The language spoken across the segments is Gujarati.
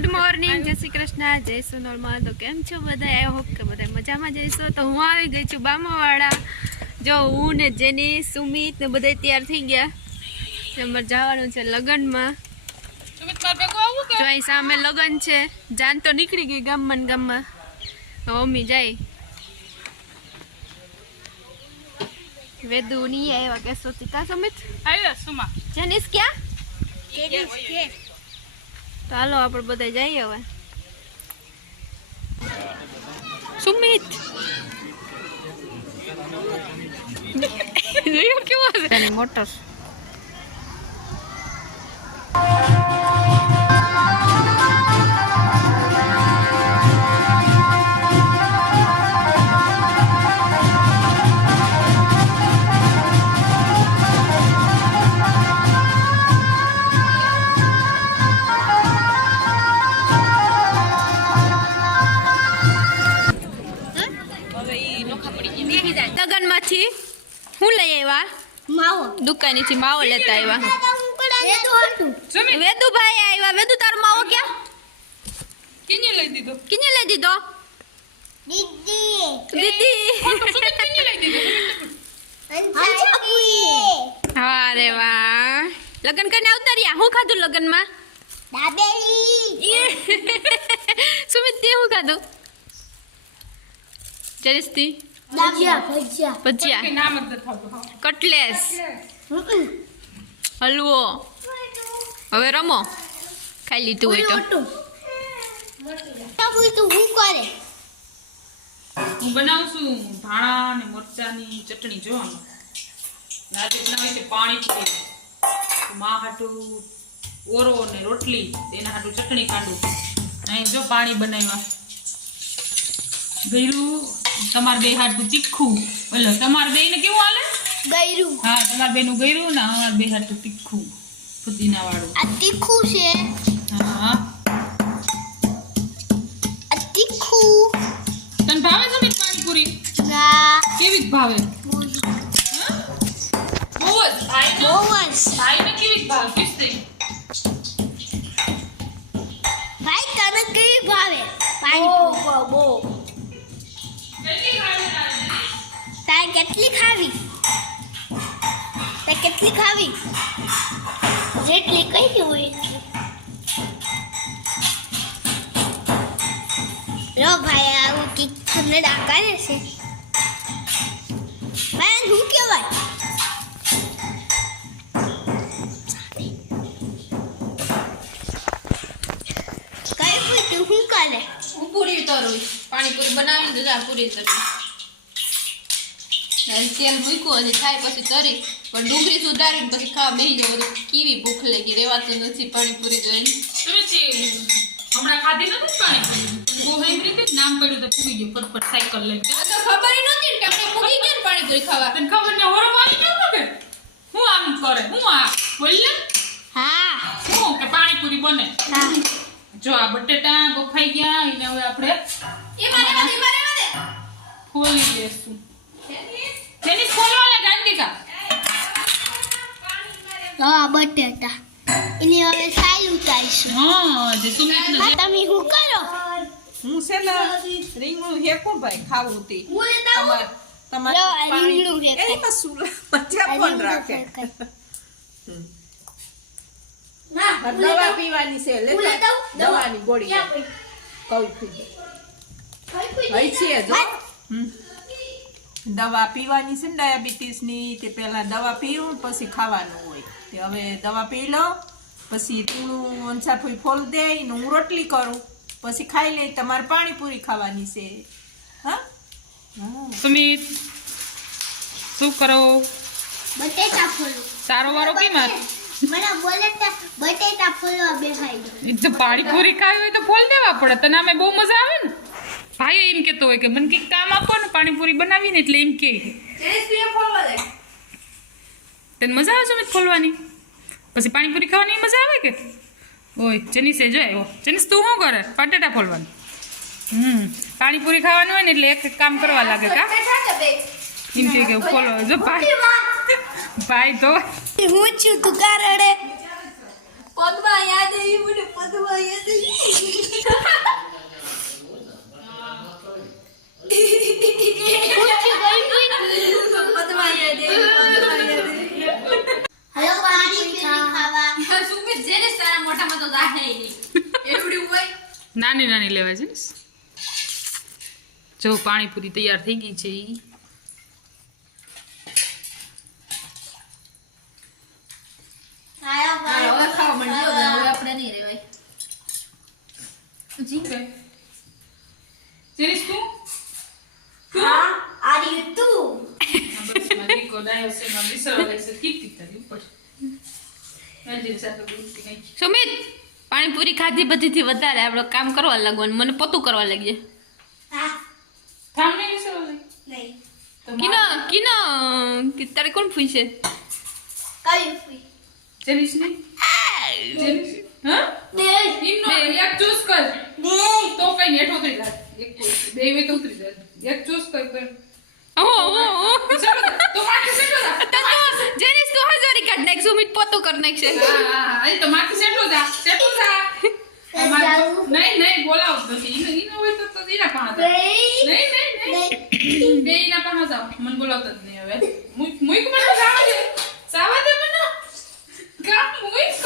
ગુડ મોર્નિંગ, જય શ્રી કૃષ્ણ, જય સોનલમાં. તો કેમ છો બધા? આઈ હોપ કે બધા મજામાં જઈશો. તો હું આવી ગઈ છું બામાવાળા. જો હું ને જેની, સુમિત ને બધા તૈયાર થઈ ગયા. અમારે જવાનું છે લગ્નમાં. જો અહીં સામે લગ્ન છે. જાન તો નીકળી ગઈ ગામમાં ને ગામમાં. મમ્મી જાય. વેદુ નહીં આવ્યા કે સોચી કા સુમિત આવ્યા સુમા જેનિસ ક્યાં તો હાલો આપણે બધા જઈએ હવે. સુમિત જોયું કેવું હશે એની મોટર. લગનમાંથી હું લઈ આવ્યા? માવો. દુકાનેથી માવો લેતા આવ્યા. વેદુભાઈ આવ્યા. વેદુ તારો માવો ક્યાં? કિને લઈ દીધો? કિને લઈ દીધો? દીદી. દીદી. કિને લઈ દીધો? હા રે વાહ. લગન કરીને આવતા રહ્યા. શું ખાધું લગનમાં? દાબેલી. સુમિત તે શું ખાધું? જરીસ્તી ભજીયા, કટલેસ, હલવો. હવે રમો. ખાઈ લીધું હોય તો હું બનાવું છું ધાણા અને મરચાની ચટણી. જો આજે બનાવે છે પાણીપુરી. માં હાટું ઓરો અને રોટલી, એના હાટું ચટણી કાઢું. અહીં જો પાણી બનાવ્યા. ગયરું તમારે બે હાટું તીખું. બોલો તમારે બે ને કેવું હાલે? ગયરું. હા, તમારે બે નું ગયરું ને અમારે બે હાટું તીખું, ફુદીના વાળું. આ તીખું છે. હા, આ તીખું. તને ભાવે છે ને પાણીપુરી? ના. કેવી ભાવે? બહુ જ. ભાઈને કેવી ભાવે? કિસ્તી ભાઈ તને કેવી ભાવે? પાણીપુરી બહુ. તારે કેટલી ખાવી? જેટલી કઈ હોય એટલી. રો ભાઈ આવું કે તમને ડાકારે છે. ભાઈ હું કહેવાય? કઈ પૂછ્યું હું કરે? હું પૂરી તરું. પાણીપુરી બનાવીને દીધા પૂરી તરી. તેલ મૂક્યું અને થાય પછી તરી. પણ ડુંગળી સુધારીને પછી ખાવા બેસી જાવ. કેવી ભૂખ લાગી, રેવાતું નથી પાણીપુરી જોઈને. હમણાં ખાધી નથી પાણીપુરી. બહુ રીતે નામ પડ્યું તો પૂરી ગયો ફટફટ સાયકલ લઈને. તો ખબર નથી ને તમને પૂરી ગઈ પાણીપુરી ખાવા. તને ખબર ને હોરો વાળી કેમ કે હું આમ કરે? હું આ બોલ ને. હા. શું કે પાણીપુરી બને? હા. જો આ બટેટા બફાઈ ગયા એને હવે આપણે ખોલી દેશું. જેની ખોલવાના ગાંધીકા. હા, બટેટા એની હવે સાઈલ ઉતારીશું. હા, જે સુમિત ને તમે શું કરો? હું છે ને રીંગણું હેકું ભાઈ ખાવું તે લો, રીંગણું હેકે. એમાં શું મજા પણ રાખે. દવા પીવાની છે, લે દવાની ગોળી કહું છું ભાઈ છે જો. દવા પીવાની છે ને ડાયાબિટીસ ની. તે પેલા દવા પીવું પછી ખાવાનું હોય. તે હવે દવા પી લો પછી તીણું અંસાફુઈ ફોલ દે ને હું રોટલી કરું પછી ખાઈ લે. તમારે પાણીપુરી ખાવાની છે. હા, સુમિત શું કરો? બટેટા ફોલો. તારો વારો કેમ આ? મને બોલેટા બટેટા ફોલવા બેહાઈ દો. જો પાણીપુરી ખાવી હોય તો ફોલ દેવા પડે. તને આમે બહુ મજા આવે ને. ભાઈ એમ કેતો હોય કે મને કંઈક કામ આપો ને પાણીપુરી બનાવીને, એટલે એમ કે તને મજા આવે છે ખોલવાની? પછી પાણીપુરી ખાવાની મજા આવે કે? ઓય જેનીસે જો આવ્યો. જેનીસ તું શું કરે? બટેટા ફોલવાનું. પાણીપુરી ખાવાનું હોય ને એટલે એક કામ કરવા લાગે કા? એમ કે ફોલો. જો ભાઈ ભાઈ તો હું છું તું કારડે પદવા યાદ આવી મને પદવા યાદ આવી નાની નાની લેવા છે જો પાણીપુરી તૈયાર થઈ ગઈ છે ઈ હવે ખાવા માંડ્યો હવે આપણે નહીં રેવાય જી કે જેરીસ તું બસ મારી કોડાયો છે માં વિસરવા છે કીટી તારી ઉપર એલજી સાથે બોલતી નહીં સુમિત પાણીપુરી ખાધી બધીથી વધારે આપણે કામ કરવા લાગવાનું મને પોતું કરવા લાગીએ થામ નહીં વિસરવા નહીં કિનો તારે કોણ પૂછે જેરીસ નહીં જેરીસ હા ઇનો એક ચૂસ કર તો કઈ નેઠો થઈ જાય એક બે વે તો ઉતરી જાય એક ચૂસ કર તો તો માથે સેટો જા જેનિસ તું હજારી કાઢ નાખ સુમિત પોતું કર નાખશે હા એ તો માથે સેટો જા નહીં બોલાવ તો ઈનો હોય તો ઈના પાણા નહીં બે ઈના પાણા જાવ મને બોલાવતા જ નહીં હવે મુઈક મને જાવા દે મને કામ મુઈક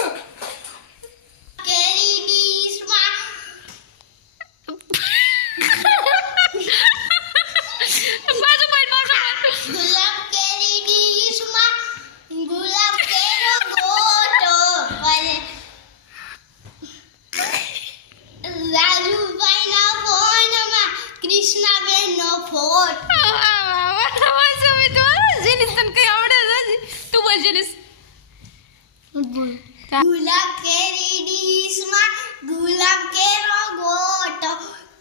ગુલાબ કેરી ડીશમાં ગુલાબ કેરો ગોટો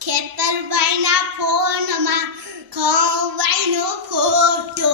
ખેતરભાઈના ફોનમાં ખવાઈનો ફોટો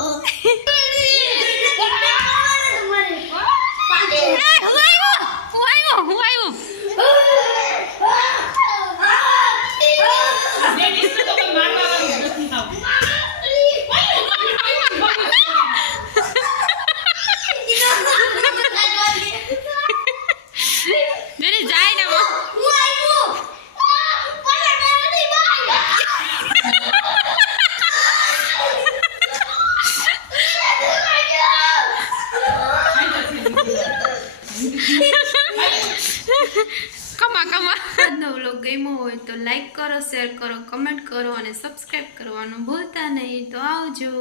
આજનો વ્લોગ ગમ્યો હોય તો લાઈક કરો, શેર કરો, કમેન્ટ કરો અને સબસ્ક્રાઈબ કરવાનું ભૂલતા નહીં. તો આવજો.